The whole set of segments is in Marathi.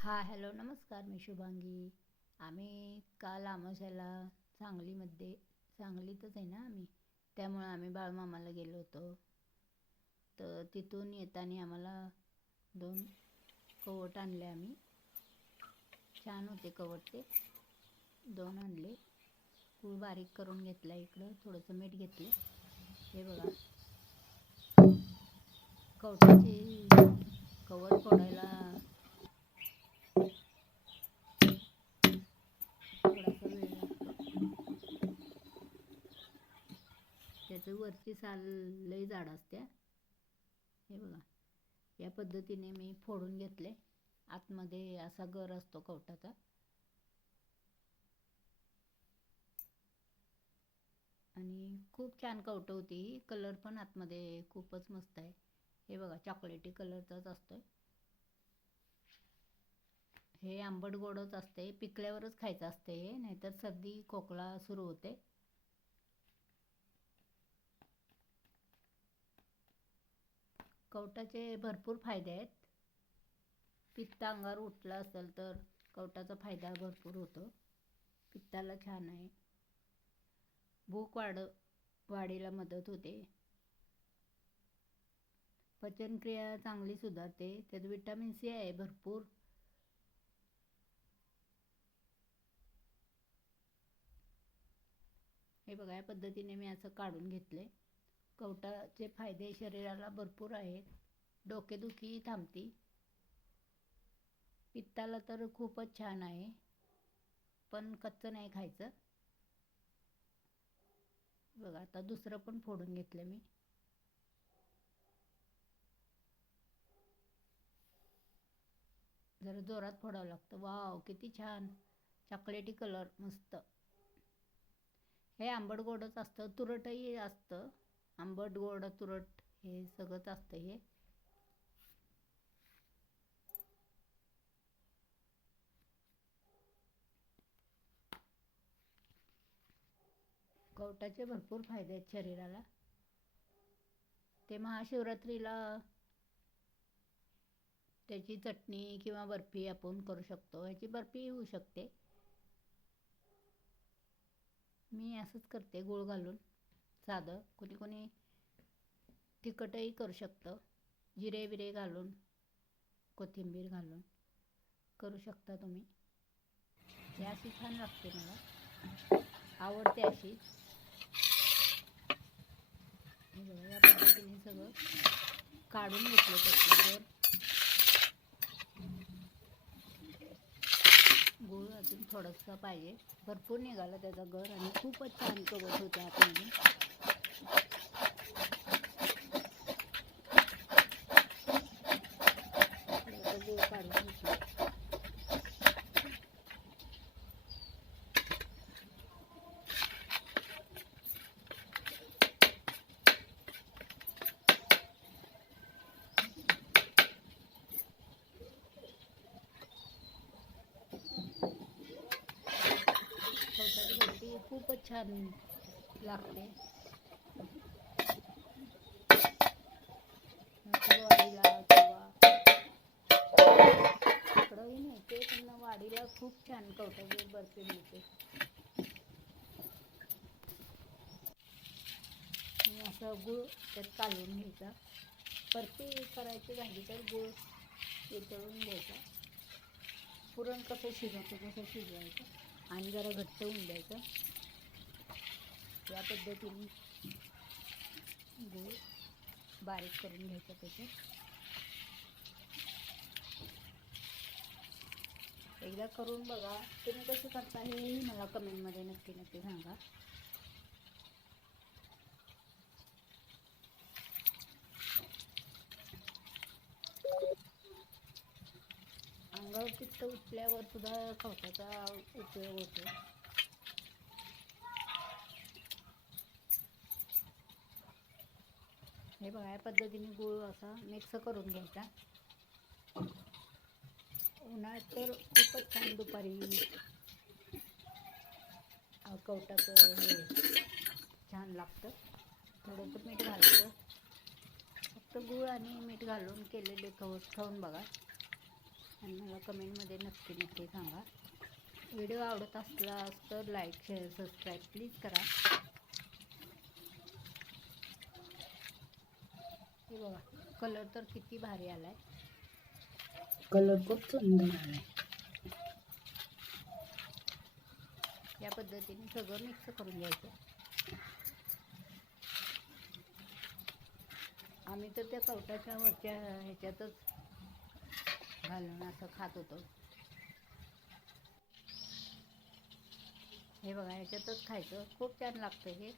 हा हॅलो नमस्कार मी शुभांगी. आम्ही काल आमाशाला सांगलीमध्ये सांगलीतच आहे ना आम्ही त्यामुळं आम्ही बाळूमामाला गेलो होतो. तर तिथून येताना आम्हाला दोन कवट आणले आम्ही. छान होते कवट ते दोन आणले. गूळ बारीक करून घेतला इकडं थोडंसं मीठ घेतलं. हे बघा. कवटाची कवट फोडायला थोडासा वेळ लागतो त्याचं वरची साल लई जाड असत्या. हे बघा या पद्धतीने मी फोडून घेतले. आतमध्ये असा गर असतो कवटाचा. आणि खूप छान कवटं होती ही. कलर पण आतमध्ये खूपच मस्त आहे. हे बघा चॉकलेटी कलरचाच असतो हे आंबट गोडच असते पिकल्यावरच खायचं असते हे. नाहीतर सर्दी खोकला सुरू होते. कवटाचे भरपूर फायदे आहेत. पित्त अंगावर उठलं असेल तर कवटाचा फायदा भरपूर होतो. पित्ताला छान आहे. भूक वाढ वाढीला मदत होते. पचनक्रिया चांगली सुधारते. त्यात विटॅमिन सी आहे भरपूर. हे बघा या पद्धतीने मी असं काढून घेतले कवटाचे फायदे शरीराला भरपूर आहेत. डोकेदुखी थांबती. पित्ताला तर खूपच छान आहे. पण कच्चं नाही खायचं. बघा आता दुसरं पण फोडून घेतलं मी. जरा जोरात फोडावं लागतं. वाव किती छान. चॉकलेटी कलर मस्त. हे आंबट गोडच असतं तुरटही असतं. आंबट गोड तुरट हे सगळंच असतं हे. कवटाचे भरपूर फायदे आहेत शरीराला. ते महाशिवरात्रीला त्याची चटणी किंवा बर्फी आपण करू शकतो. ह्याची बर्फी होऊ शकते. मी असंच करते गूळ घालून. साधं. कोणी कोणी तिखटही करू शकतं. जिरे बिरे घालून कोथिंबीर घालून करू शकता तुम्ही. ही अशी छान लागते मला. आवडते अशी. या पद्धतीने सगळं काढून घेतलं त्याच्यावर. गर गूळ अजून थोडंसं पाहिजे. भरपूर निघाला त्याचा गर आणि खूपच छान कवत होतं आतमध्ये थोडंसं गूळ काढून घेतलं कवटाची बर्फी खूपच छान लागते. वाडीला मिळते पण वाडीला खूप छान कवटाची बर्फी मिळते असं गुळ त्यात कालवून घ्यायचा. बर्फी करायची झाली तर गुळ वितळून घ्यायचा. पुरण कसं शिजवतो कसं शिजवायचं. आणि जरा घट्ट होऊन द्यायचं. या पद्धतीने गूळ बारीक करून घ्यायचं त्याचं एकदा करून बघा तुम्ही कसं करता हे मला कमेंटमध्ये नक्की नक्की सांगा अंगावर पित्त उठल्यावर सुद्धा खवटाचा उपयोग होतो. हे बघा या पद्धतीने गूळ असा मिक्स करून घ्यायचा. उन्हाळ्यात तर खूपच छान दुपारी कवटाचं हे छान लागतं. थोडंसं मीठ घालायचं. फक्त गूळ आणि मीठ घालून केलेले खवस खाऊन बघा. आणि मला कमेंटमध्ये नक्की नक्की सांगा. व्हिडिओ आवडत असलास तर लाईक शेअर सबस्क्राईब प्लीज करा. हे बघा कलर तर किती भारी आलाय. कलर खूप सुंदर आलाय. या पद्धतीने सगळं मिक्स करून घ्यायचं. आम्ही तर त्या कवटाच्या वरच्या ह्याच्यातच घालून असं खात होतो. हे बघा याच्यातच खायचं. खूप छान लागतं हे.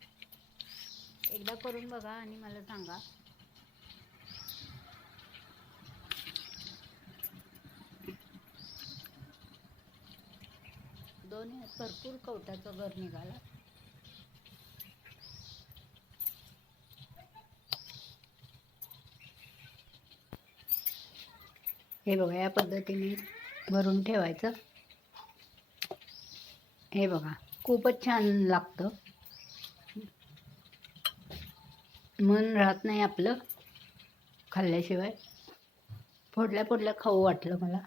एकदा करून बघा आणि मला सांगा. दोन भरपूर कवटाचं घर निघाला. हे बघा या पद्धतीने भरून ठेवायचं. हे बघा खूपच छान लागतं. मन राहत नाही आपलं खाल्ल्याशिवाय. फोडल्या फोडल्या खाऊ वाटलं मला.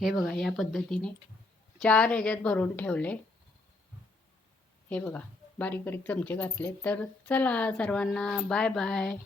हे बघा या पद्धतीने चार ह्याच्यात भरून ठेवले. हे बघा बारीक बारीक चमचे घातले. तर चला सर्वांना बाय बाय.